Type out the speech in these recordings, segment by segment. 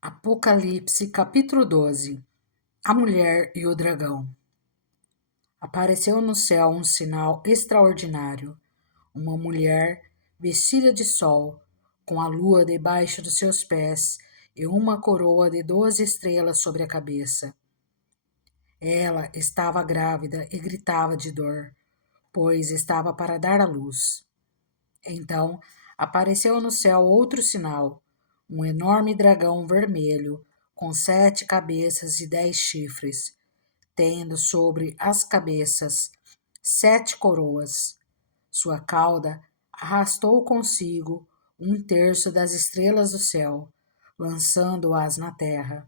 Apocalipse, capítulo 12. A mulher e o dragão. Apareceu no céu um sinal extraordinário: uma mulher vestida de sol, com a lua debaixo dos seus pés e uma coroa de 12 estrelas sobre a cabeça. Ela estava grávida e gritava de dor, pois estava para dar à luz. Então apareceu no céu outro sinal: um enorme dragão vermelho, com 7 cabeças e 10 chifres, tendo sobre as cabeças 7 coroas. Sua cauda arrastou consigo 1/3 das estrelas do céu, lançando-as na terra.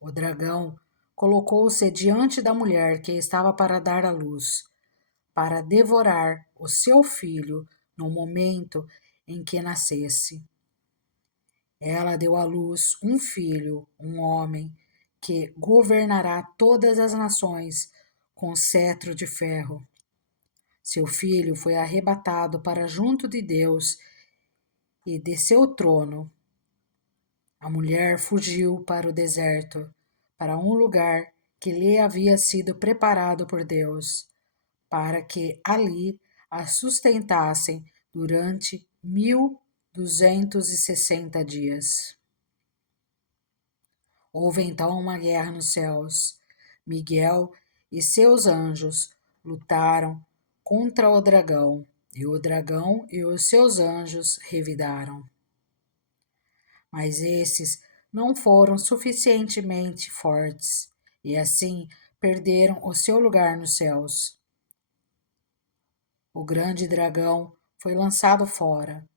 O dragão colocou-se diante da mulher que estava para dar à luz, para devorar o seu filho no momento em que nascesse. Ela deu à luz um filho, um homem, que governará todas as nações com cetro de ferro. Seu filho foi arrebatado para junto de Deus e de seu trono. A mulher fugiu para o deserto, para um lugar que lhe havia sido preparado por Deus, para que ali a sustentassem durante 1260 dias. Houve então uma guerra nos céus. Miguel e seus anjos lutaram contra o dragão, e o dragão e os seus anjos revidaram. Mas esses não foram suficientemente fortes, e assim perderam o seu lugar nos céus. O grande dragão foi lançado fora.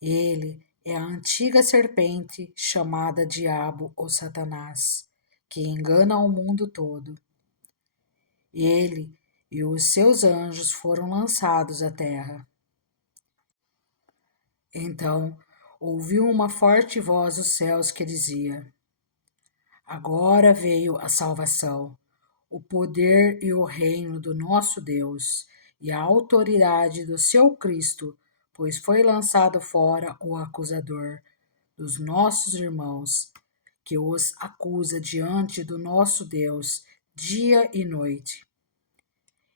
Ele é a antiga serpente chamada Diabo ou Satanás, que engana o mundo todo. Ele e os seus anjos foram lançados à terra. Então ouviu uma forte voz dos céus que dizia: Agora veio a salvação, o poder e o reino do nosso Deus e a autoridade do seu Cristo, pois foi lançado fora o acusador dos nossos irmãos, que os acusa diante do nosso Deus dia e noite.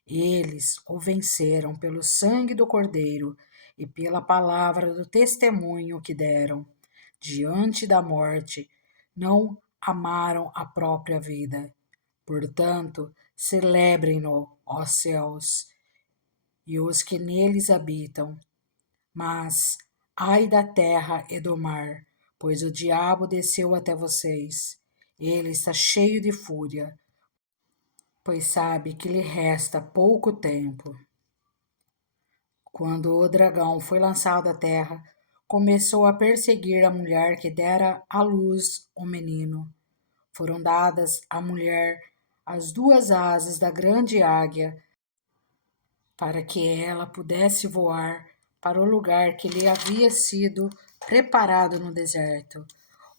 Eles o venceram pelo sangue do Cordeiro e pela palavra do testemunho que deram. Diante da morte, não amaram a própria vida. Portanto, celebrem-no, ó céus, e os que neles habitam. Mas, ai da terra e do mar, pois o diabo desceu até vocês. Ele está cheio de fúria, pois sabe que lhe resta pouco tempo. Quando o dragão foi lançado à terra, começou a perseguir a mulher que dera à luz o menino. Foram dadas à mulher as 2 asas da grande águia, para que ela pudesse voar para o lugar que lhe havia sido preparado no deserto,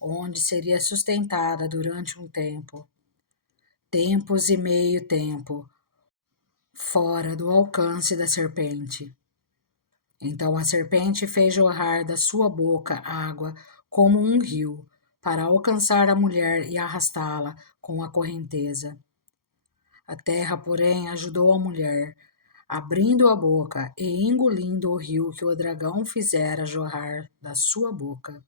onde seria sustentada durante um tempo, tempos e meio tempo, fora do alcance da serpente. Então a serpente fez jorrar da sua boca água como um rio, para alcançar a mulher e arrastá-la com a correnteza. A terra, porém, ajudou a mulher, abrindo a boca e engolindo o rio que o dragão fizera jorrar da sua boca.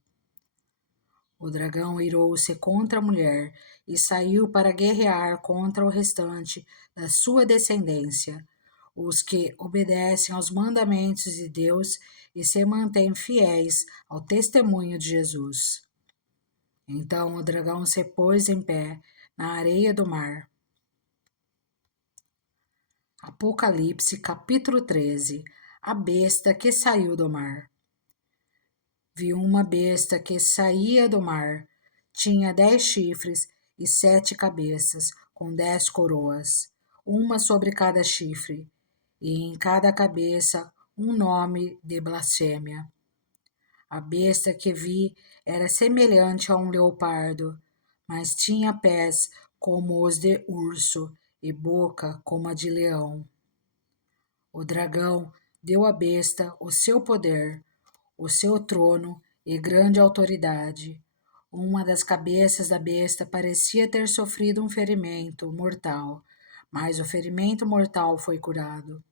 O dragão irou-se contra a mulher e saiu para guerrear contra o restante da sua descendência, os que obedecem aos mandamentos de Deus e se mantêm fiéis ao testemunho de Jesus. Então o dragão se pôs em pé na areia do mar. Apocalipse, capítulo 13. A besta que saiu do mar. Viu uma besta que saía do mar. Tinha 10 chifres e 7 cabeças, com 10 coroas, uma sobre cada chifre, e em cada cabeça um nome de blasfêmia. A besta que vi era semelhante a um leopardo, mas tinha pés como os de urso e boca como a de leão. O dragão deu à besta o seu poder, o seu trono e grande autoridade. Uma das cabeças da besta parecia ter sofrido um ferimento mortal, mas o ferimento mortal foi curado.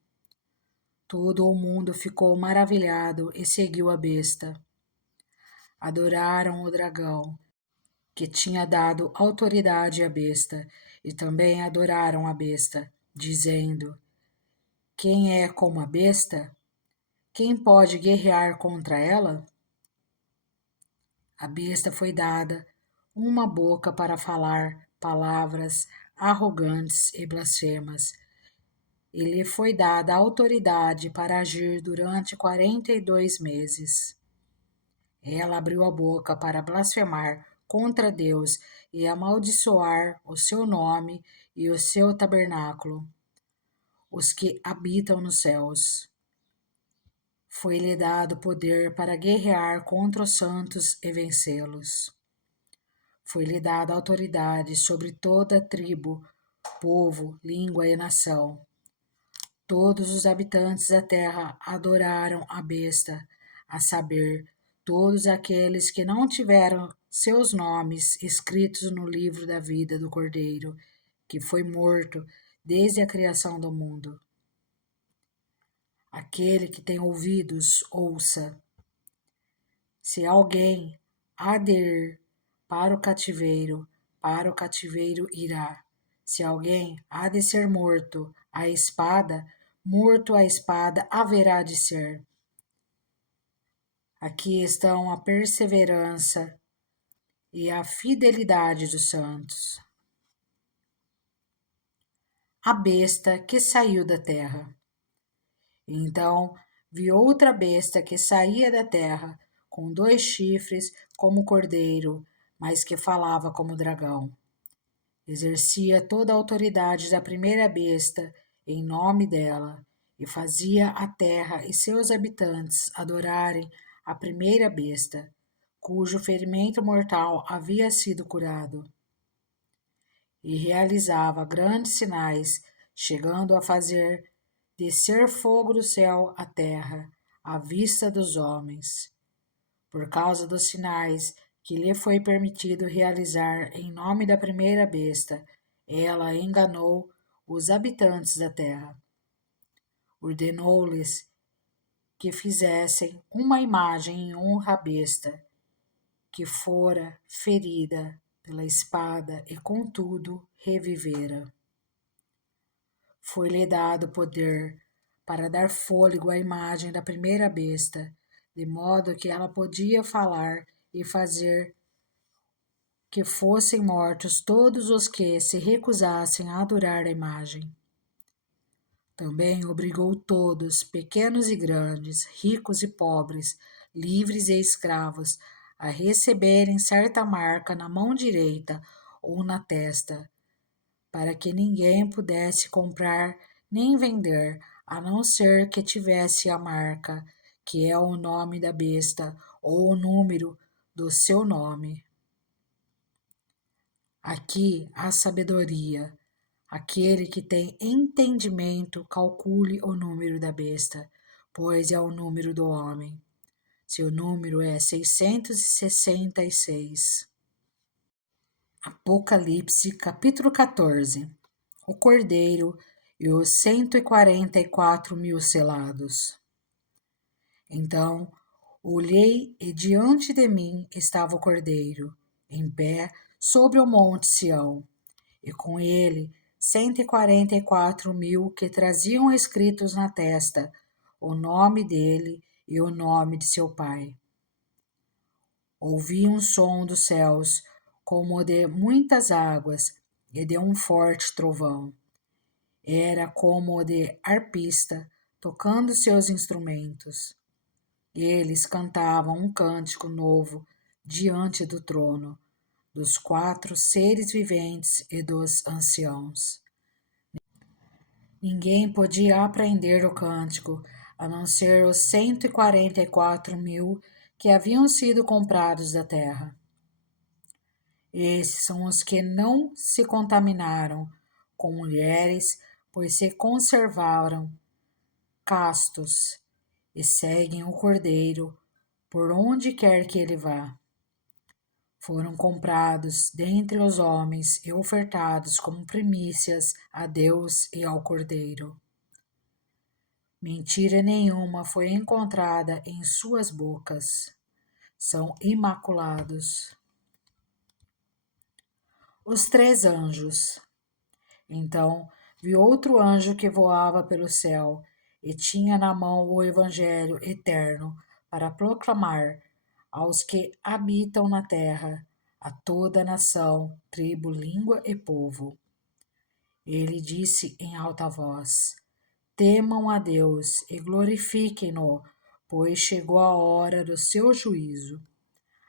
Todo o mundo ficou maravilhado e seguiu a besta. Adoraram o dragão, que tinha dado autoridade à besta, e também adoraram a besta, dizendo: Quem é como a besta? Quem pode guerrear contra ela? A besta foi dada uma boca para falar palavras arrogantes e blasfemas, e lhe foi dada autoridade para agir durante 42 meses. Ela abriu a boca para blasfemar contra Deus e amaldiçoar o seu nome e o seu tabernáculo, os que habitam nos céus. Foi-lhe dado poder para guerrear contra os santos e vencê-los. Foi-lhe dada autoridade sobre toda tribo, povo, língua e nação. Todos os habitantes da terra adoraram a besta, a saber, todos aqueles que não tiveram seus nomes escritos no livro da vida do Cordeiro, que foi morto desde a criação do mundo. Aquele que tem ouvidos, ouça. Se alguém há de ir para o cativeiro irá. Se alguém há de ser morto morto à espada haverá de ser. Aqui estão a perseverança e a fidelidade dos santos. A besta que saiu da terra. Então vi outra besta que saía da terra, com 2 chifres como cordeiro, mas que falava como dragão. Exercia toda a autoridade da primeira besta em nome dela, e fazia a terra e seus habitantes adorarem a primeira besta, cujo ferimento mortal havia sido curado. E realizava grandes sinais, chegando a fazer descer fogo do céu à terra, à vista dos homens. Por causa dos sinais que lhe foi permitido realizar em nome da primeira besta, ela enganou os habitantes da terra. Ordenou-lhes que fizessem uma imagem em honra à besta, que fora ferida pela espada e, contudo, revivera. Foi-lhe dado poder para dar fôlego à imagem da primeira besta, de modo que ela podia falar e fazer que fossem mortos todos os que se recusassem a adorar a imagem. Também obrigou todos, pequenos e grandes, ricos e pobres, livres e escravos, a receberem certa marca na mão direita ou na testa, para que ninguém pudesse comprar nem vender, a não ser que tivesse a marca, que é o nome da besta ou o número do seu nome. Aqui há sabedoria. Aquele que tem entendimento, calcule o número da besta, pois é o número do homem. Seu número é 666. Apocalipse, capítulo 14. O Cordeiro e os 144.000 selados. Então olhei, e diante de mim estava o Cordeiro, em pé sobre o monte Sião, e com ele 144.000 que traziam escritos na testa o nome dele e o nome de seu pai. Ouvi um som dos céus, como o de muitas águas, e de um forte trovão. Era como o de arpista tocando seus instrumentos. Eles cantavam um cântico novo diante do trono, dos 4 seres viventes e dos anciãos. Ninguém podia aprender o cântico, a não ser os 144.000 que haviam sido comprados da terra. Esses são os que não se contaminaram com mulheres, pois se conservaram castos e seguem o Cordeiro por onde quer que ele vá. foram comprados dentre os homens e ofertados como primícias a Deus e ao Cordeiro. Mentira nenhuma foi encontrada em suas bocas. São imaculados. Os 3 anjos. Então vi outro anjo que voava pelo céu e tinha na mão o evangelho eterno para proclamar aos que habitam na terra, a toda nação, tribo, língua e povo. Ele disse em alta voz: Temam a Deus e glorifiquem-no, pois chegou a hora do seu juízo.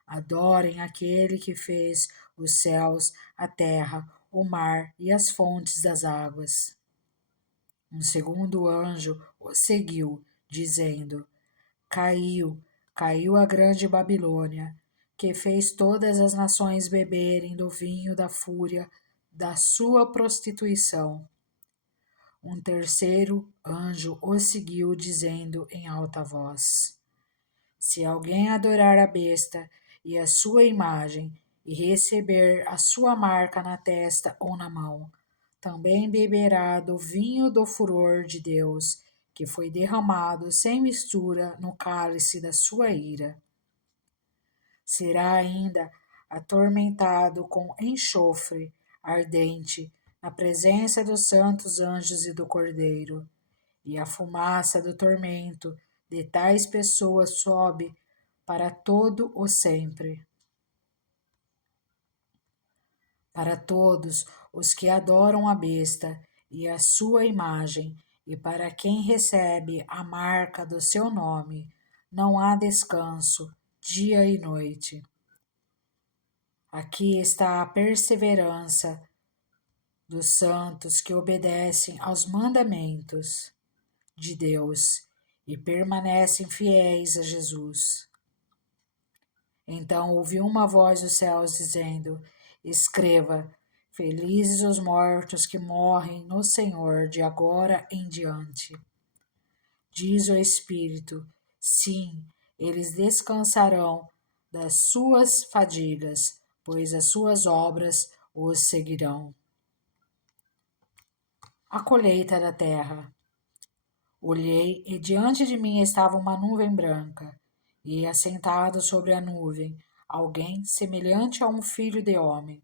Adorem aquele que fez os céus, a terra, o mar e as fontes das águas. Um segundo anjo o seguiu, dizendo: Caiu, caiu a grande Babilônia, que fez todas as nações beberem do vinho da fúria da sua prostituição. Um terceiro anjo o seguiu, dizendo em alta voz: Se alguém adorar a besta e a sua imagem, e receber a sua marca na testa ou na mão, também beberá do vinho do furor de Deus, que foi derramado sem mistura no cálice da sua ira. Será ainda atormentado com enxofre ardente na presença dos santos anjos e do Cordeiro, e a fumaça do tormento de tais pessoas sobe para todo o sempre. Para todos os que adoram a besta e a sua imagem, e para quem recebe a marca do seu nome, não há descanso, dia e noite. Aqui está a perseverança dos santos que obedecem aos mandamentos de Deus e permanecem fiéis a Jesus. Então ouvi uma voz dos céus dizendo: Escreva, felizes os mortos que morrem no Senhor de agora em diante. Diz o Espírito: sim, eles descansarão das suas fadigas, pois as suas obras os seguirão. A colheita da terra. Olhei e diante de mim estava uma nuvem branca, e assentado sobre a nuvem, alguém semelhante a um filho de homem.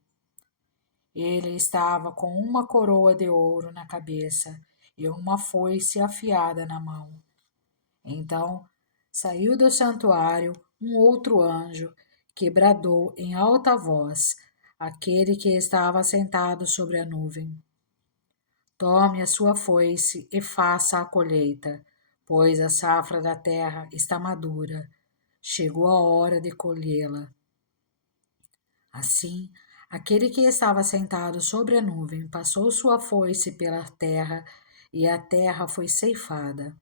Ele estava com uma coroa de ouro na cabeça e uma foice afiada na mão. Então saiu do santuário um outro anjo que bradou em alta voz àquele que estava sentado sobre a nuvem: Tome a sua foice e faça a colheita, pois a safra da terra está madura. Chegou a hora de colhê-la. Assim, aquele que estava sentado sobre a nuvem passou sua foice pela terra, e a terra foi ceifada.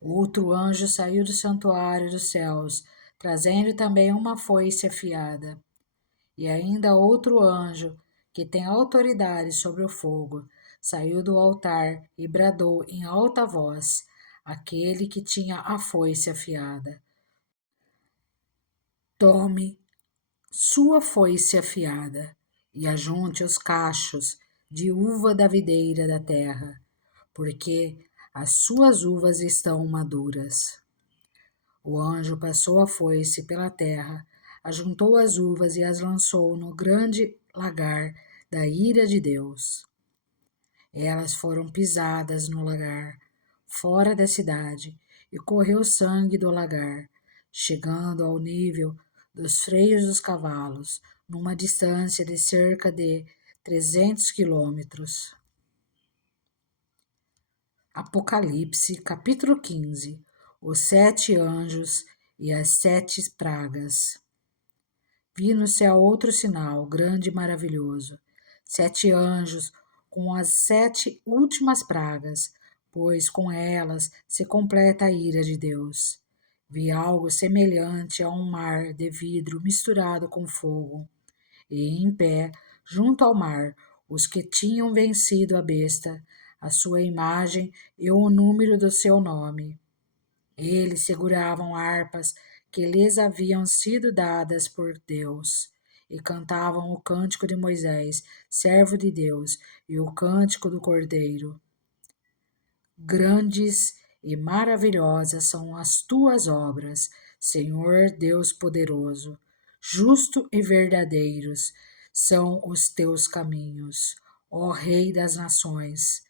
Outro anjo saiu do santuário dos céus, trazendo também uma foice afiada. E ainda outro anjo, que tem autoridade sobre o fogo, saiu do altar e bradou em alta voz àquele que tinha a foice afiada: Tome sua foice afiada e ajunte os cachos de uva da videira da terra, porque as suas uvas estão maduras. O anjo passou a foice pela terra, ajuntou as uvas e as lançou no grande lagar da ira de Deus. Elas foram pisadas no lagar, fora da cidade, e correu sangue do lagar, chegando ao nível dos freios dos cavalos, numa distância de cerca de 300 quilômetros. Apocalipse, capítulo 15. Os 7 anjos e as 7 pragas. Vi no céu outro sinal, grande e maravilhoso: 7 anjos com as 7 últimas pragas, pois com elas se completa a ira de Deus. Vi algo semelhante a um mar de vidro misturado com fogo, e em pé, junto ao mar, os que tinham vencido a besta, a sua imagem e o número do seu nome. Eles seguravam harpas que lhes haviam sido dadas por Deus, e cantavam o cântico de Moisés, servo de Deus, e o cântico do Cordeiro. Grandes e maravilhosas são as tuas obras, Senhor Deus poderoso. Justo e verdadeiros são os teus caminhos, ó Rei das nações.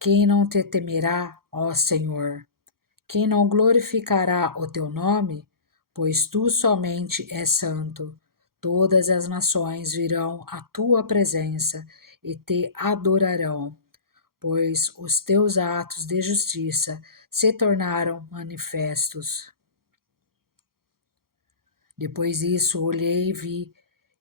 Quem não te temerá, ó Senhor? Quem não glorificará o teu nome? Pois tu somente és santo. Todas as nações virão à tua presença e te adorarão, pois os teus atos de justiça se tornaram manifestos. Depois disso, olhei e vi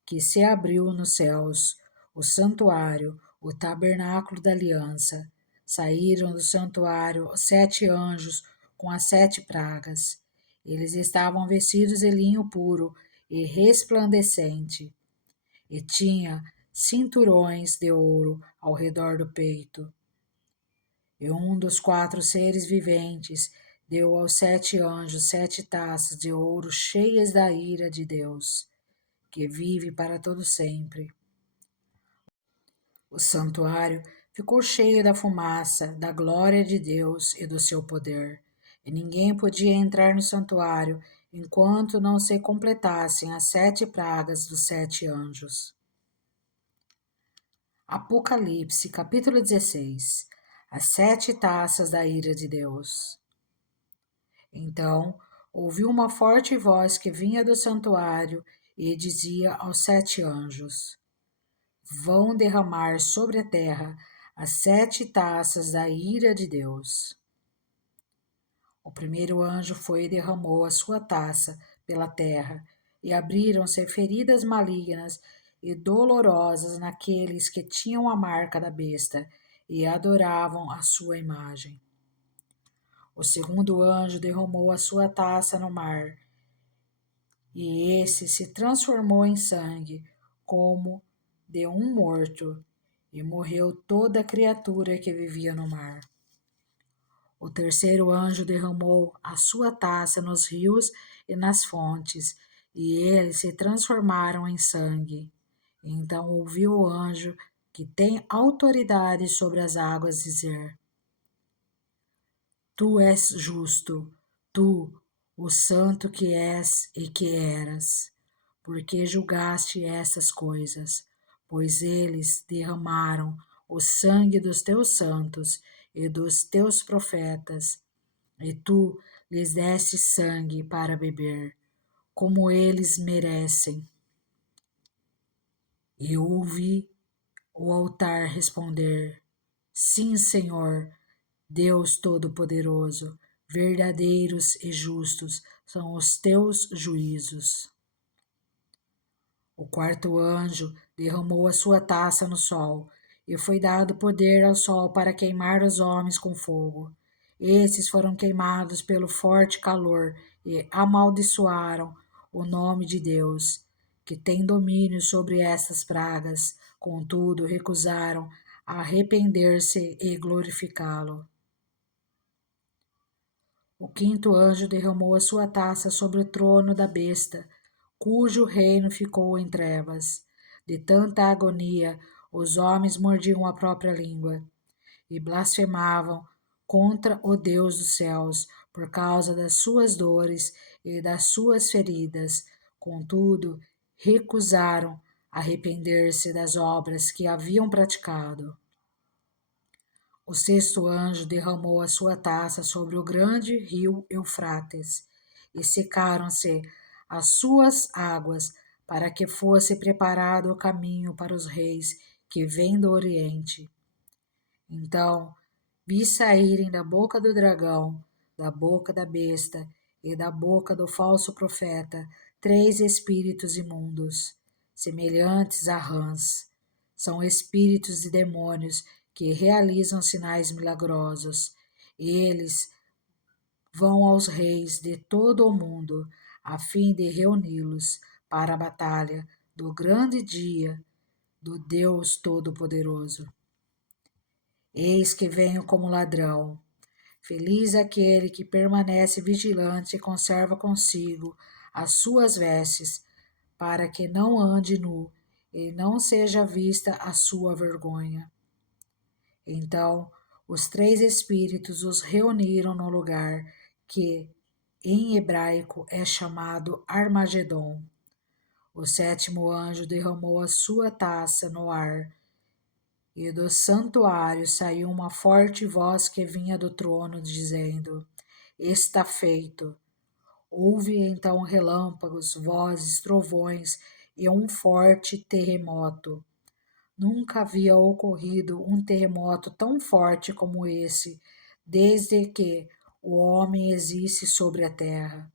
que se abriu nos céus o santuário, o tabernáculo da aliança. Saíram do santuário os 7 anjos com as 7 pragas. Eles estavam vestidos de linho puro e resplandecente, e tinha cinturões de ouro ao redor do peito. E um dos 4 seres viventes deu aos 7 anjos 7 taças de ouro cheias da ira de Deus, que vive para todo sempre. O santuário ficou cheio da fumaça, da glória de Deus e do seu poder, e ninguém podia entrar no santuário enquanto não se completassem as 7 pragas dos 7 anjos. Apocalipse, capítulo 16. As 7 taças da ira de Deus. Então ouvi uma forte voz que vinha do santuário e dizia aos 7 anjos: vão derramar sobre a terra as 7 taças da ira de Deus. O primeiro anjo foi e derramou a sua taça pela terra, e abriram-se feridas malignas e dolorosas naqueles que tinham a marca da besta e adoravam a sua imagem. O segundo anjo derramou a sua taça no mar, e esse se transformou em sangue, como de um morto, e morreu toda a criatura que vivia no mar. O terceiro anjo derramou a sua taça nos rios e nas fontes, e eles se transformaram em sangue. Então ouviu o anjo que tem autoridade sobre as águas dizer: tu és justo, tu, o santo que és e que eras, porque julgaste essas coisas, pois eles derramaram o sangue dos teus santos e dos teus profetas, e tu lhes deste sangue para beber, como eles merecem. E ouvi o altar responder: sim, Senhor, Deus Todo-Poderoso, verdadeiros e justos são os teus juízos. O quarto anjo derramou a sua taça no sol, e foi dado poder ao sol para queimar os homens com fogo. Esses foram queimados pelo forte calor e amaldiçoaram o nome de Deus, que tem domínio sobre essas pragas. Contudo, recusaram arrepender-se e glorificá-lo. O quinto anjo derramou a sua taça sobre o trono da besta, cujo reino ficou em trevas. De tanta agonia, os homens mordiam a própria língua e blasfemavam contra o Deus dos céus por causa das suas dores e das suas feridas. Contudo, recusaram arrepender-se das obras que haviam praticado. O sexto anjo derramou a sua taça sobre o grande rio Eufrates, e secaram-se as suas águas, para que fosse preparado o caminho para os reis que vêm do Oriente. Então vi saírem da boca do dragão, da boca da besta e da boca do falso profeta 3 espíritos imundos, semelhantes a rãs. São espíritos de demônios que realizam sinais milagrosos. Eles vão aos reis de todo o mundo, a fim de reuni-los para a batalha do grande dia do Deus Todo-Poderoso. Eis que venho como ladrão. Feliz aquele que permanece vigilante e conserva consigo as suas vestes, para que não ande nu e não seja vista a sua vergonha. Então os 3 espíritos os reuniram no lugar que em hebraico é chamado Armagedon. O 7º anjo derramou a sua taça no ar, e do santuário saiu uma forte voz que vinha do trono, dizendo: Está feito. Houve então relâmpagos, vozes, trovões e um forte terremoto. Nunca havia ocorrido um terremoto tão forte como esse, desde que o homem existe sobre a terra.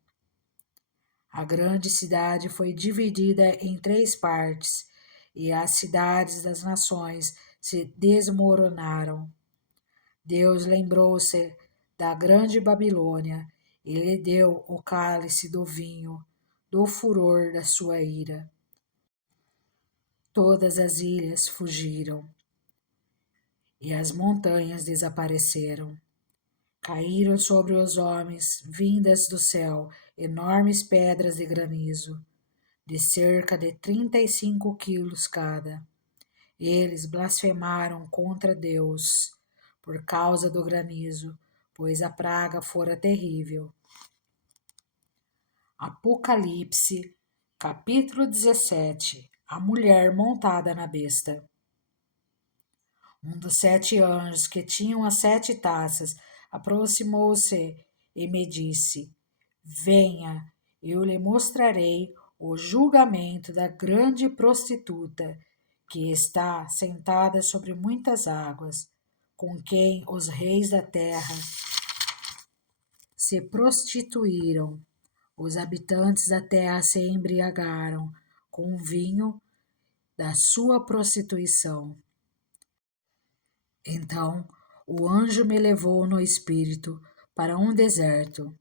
A grande cidade foi dividida em 3 partes, e as cidades das nações se desmoronaram. Deus lembrou-se da grande Babilônia e lhe deu o cálice do vinho, do furor da sua ira. Todas as ilhas fugiram e as montanhas desapareceram. Caíram sobre os homens, vindas do céu, enormes pedras de granizo, de cerca de 35 quilos cada. Eles blasfemaram contra Deus por causa do granizo, pois a praga fora terrível. Apocalipse, capítulo 17. A mulher montada na besta. Um dos 7 anjos que tinham as 7 taças aproximou-se e me disse: Venha, eu lhe mostrarei o julgamento da grande prostituta, que está sentada sobre muitas águas, com quem os reis da terra se prostituíram. Os habitantes da terra se embriagaram com o vinho da sua prostituição. Então o anjo me levou no espírito para um deserto.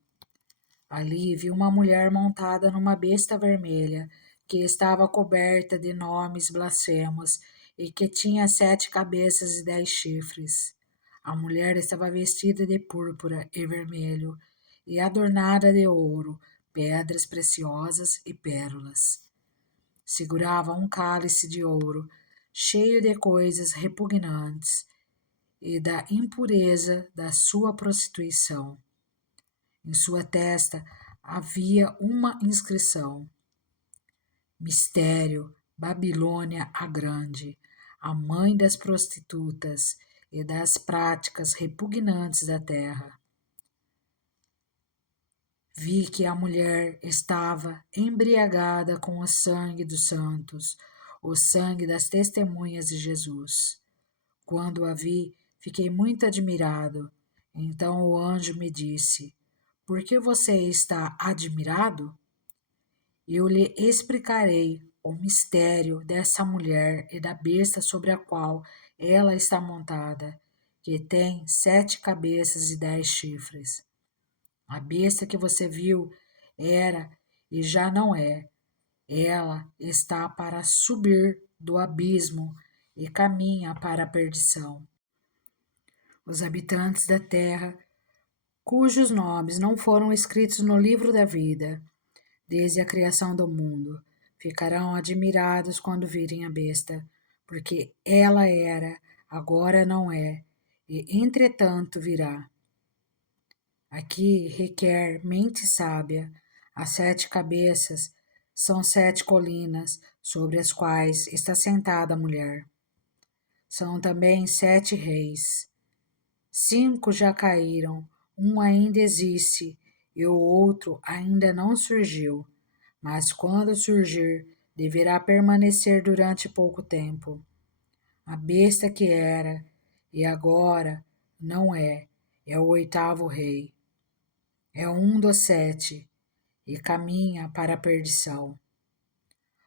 Ali vi uma mulher montada numa besta vermelha, que estava coberta de nomes blasfemos e que tinha 7 cabeças e 10 chifres. A mulher estava vestida de púrpura e vermelho e adornada de ouro, pedras preciosas e pérolas. Segurava um cálice de ouro, cheio de coisas repugnantes e da impureza da sua prostituição. Em sua testa havia uma inscrição: Mistério, Babilônia a Grande, a mãe das prostitutas e das práticas repugnantes da terra. Vi que a mulher estava embriagada com o sangue dos santos, o sangue das testemunhas de Jesus. Quando a vi, fiquei muito admirado. Então o anjo me disse: Por que você está admirado? Eu lhe explicarei o mistério dessa mulher e da besta sobre a qual ela está montada, que tem 7 cabeças e 10 chifres. A besta que você viu era e já não é. Ela está para subir do abismo e caminha para a perdição. Os habitantes da terra, cujos nomes não foram escritos no livro da vida, desde a criação do mundo, ficarão admirados quando virem a besta, porque ela era, agora não é, e entretanto virá. Aqui requer mente sábia. As 7 cabeças são 7 colinas sobre as quais está sentada a mulher. São também 7 reis. 5 já caíram, um ainda existe e o outro ainda não surgiu, mas quando surgir, deverá permanecer durante pouco tempo. A besta que era e agora não é, é o 8º rei. É um dos 7 e caminha para a perdição.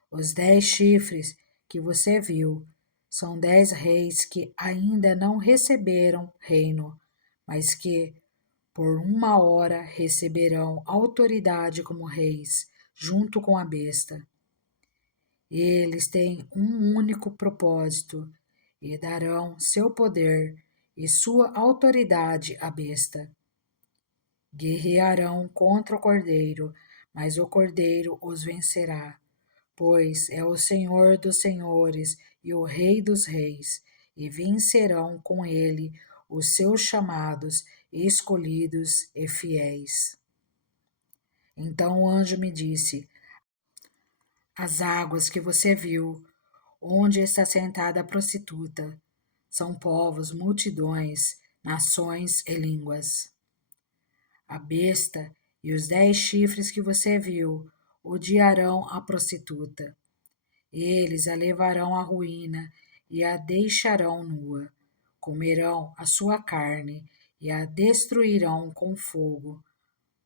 Os 10 chifres que você viu são 10 reis que ainda não receberam reino, mas que, por uma hora, receberão autoridade como reis, junto com a besta. Eles têm um único propósito e darão seu poder e sua autoridade à besta. Guerrearão contra o cordeiro, mas o cordeiro os vencerá, pois é o Senhor dos senhores e o Rei dos reis, e vencerão com ele os seus chamados, escolhidos e fiéis. Então o anjo me disse: as águas que você viu, onde está sentada a prostituta, são povos, multidões, nações e línguas. A besta e os 10 chifres que você viu odiarão a prostituta. Eles a levarão à ruína e a deixarão nua. Comerão a sua carne e a destruirão com fogo,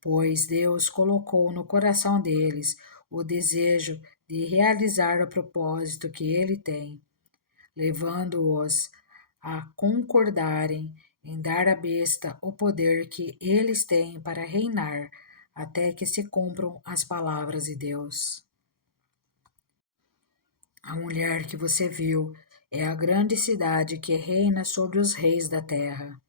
pois Deus colocou no coração deles o desejo de realizar o propósito que ele tem, levando-os a concordarem em dar à besta o poder que eles têm para reinar, até que se cumpram as palavras de Deus. A mulher que você viu é a grande cidade que reina sobre os reis da terra.